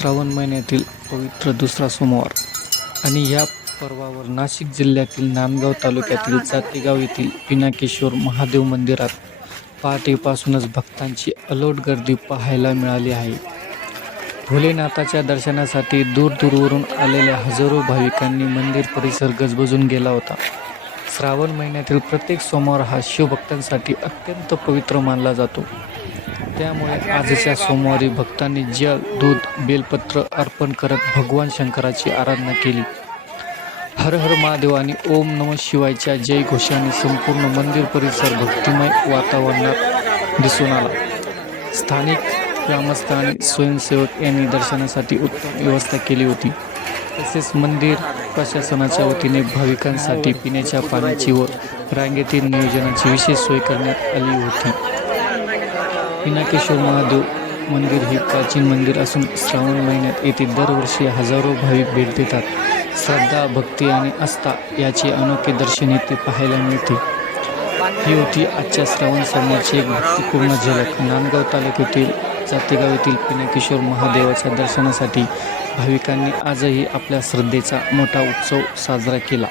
श्रावण महिन्यातील पवित्र दुसरा सोमवार. आणि या पर्वावर नाशिक जिल्ह्यातील नांदगाव तालुक्यातील जातेगाव येथील पिनाकेश्वर महादेव मंदिरात पहाटेपासूनच भक्तांची अलोट गर्दी पाहायला मिळाली आहे. भोलेनाथाच्या दर्शनासाठी दूरदूरवरून आलेल्या हजारो भाविकांनी मंदिर परिसर गजबजून गेला होता. श्रावण महिन्यातील प्रत्येक सोमवार हा शिवभक्तांसाठी अत्यंत पवित्र मानला जातो. त्यामुळे आजच्या सोमवारी भक्तांनी जल दूध बेलपत्र अर्पण करत भगवान शंकराची आराधना केली. हर हर महादेव आणि ओम नम शिवायच्या जय घोषाने संपूर्ण मंदिर परिसर भक्तिमय वातावरणात दिसून आला. स्थानिक ग्रामस्थ आणि स्वयंसेवक यांनी दर्शनासाठी उत्तम व्यवस्था केली होती. तसेच मंदिर प्रशासनाच्या वतीने भाविकांसाठी पिण्याच्या पाण्याची व रांगेतील नियोजनाची विशेष सोय करण्यात आली होती. पिनाकेश्वर महादेव मंदिर हे प्राचीन मंदिर असून श्रावण महिन्यात येथे दरवर्षी हजारो भाविक भेट देतात. श्रद्धा भक्ती आणि आस्था याचे अनोखे दर्शन येथे पाहायला मिळते. ही होती आजच्या श्रावण सोमवारची एक भक्तीपूर्ण झलक. नांदगाव तालुक्यातील जातेगाव येथील पिनाकेश्वर महादेवाच्या दर्शनासाठी भाविकांनी आजही आपल्या श्रद्धेचा मोठा उत्सव साजरा केला.